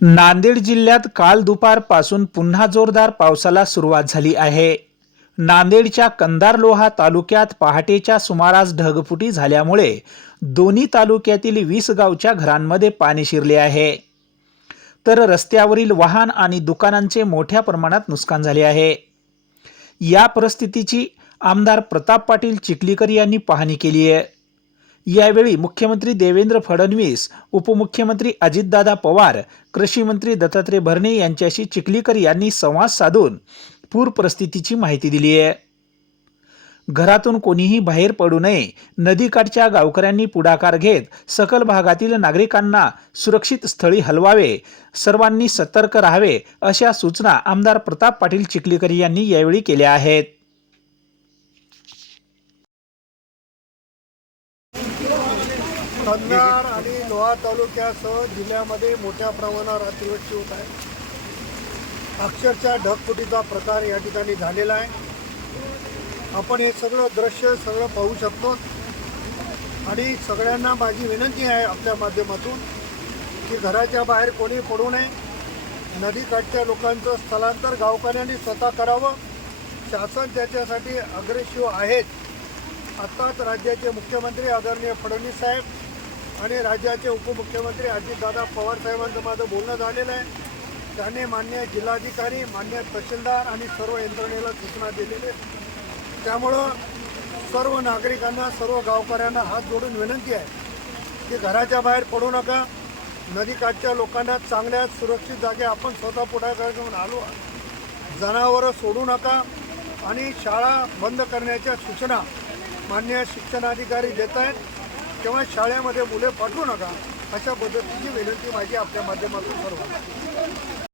नांदेड जिल्ह्यात काल दुपारपासून पुन्हा जोरदार पावसाला सुरुवात झाली आहे. नांदेडच्या कंदारलोहा तालुक्यात पहाटेच्या सुमारास ढगफुटी झाल्यामुळे दोन्ही तालुक्यातील वीस गावच्या घरांमध्ये पाणी शिरले आहे. तर रस्त्यावरील वाहन आणि दुकानांचे मोठ्या प्रमाणात नुकसान झाले आहे. या परिस्थितीची आमदार प्रताप पाटील चिखलीकर यांनी पाहणी केली आहे. यावेळी मुख्यमंत्री देवेंद्र फडणवीस उपमुख्यमंत्री अजितदादा पवार कृषी मंत्री दत्तात्रय भरणे यांच्याशी चिखलीकर यांनी संवाद साधून पूर परिस्थितीची माहिती दिली आहे. घरातून कोणीही बाहेर पडू नये नदीकाठच्या गावकऱ्यांनी पुढाकार घेत सकल भागातील नागरिकांना सुरक्षित स्थळी हलवावे सर्वांनी सतर्क राहावे अशा सूचना आमदार प्रताप पाटील चिखलीकर यांनी यावेळी केल्या आहेत. कन्नार आणि लोहा तालुक्यासह जिल्ह्यामध्ये मोठ्या प्रमाणावर अतिवृष्टी होत आहे. अक्षरशः ढगफुटीचा प्रकार या ठिकाणी झालेला आहे. आपण हे सगळं दृश्य सगळं पाहू शकतो. आणि सगळ्यांना माझी विनंती आहे आपल्या माध्यमातून की घराच्या बाहेर कोणी पडू नये. नदीकाठच्या लोकांचं स्थलांतर गावकऱ्यांनी स्वतः करावं. शासन त्याच्यासाठी अग्रेसिव्ह आहेत. आत्ताच राज्याचे मुख्यमंत्री आदरणीय फडणवीस साहेब आणि राज्याचे उपमुख्यमंत्री अजितदादा पवारसाहेबांचं माझं बोलणं झालेलं आहे. त्यांनी मान्य जिल्हाधिकारी मान्य तहसीलदार आणि सर्व यंत्रणेला सूचना दिलेल्या त्यामुळं सर्व नागरिकांना सर्व गावकऱ्यांना हात जोडून विनंती आहे की घराच्या बाहेर पडू नका. नदीकाठच्या लोकांना चांगल्या सुरक्षित जागे आपण स्वतः पुढाकार घेऊन आलो. जनावरं सोडू नका आणि शाळा बंद करण्याच्या सूचना मान्य शिक्षणाधिकारी देत आहेत. तेव्हा शाळेमध्ये मुले पाठवू नका अशा पद्धतीची विनंती माझी आपल्या माध्यमातून सर्व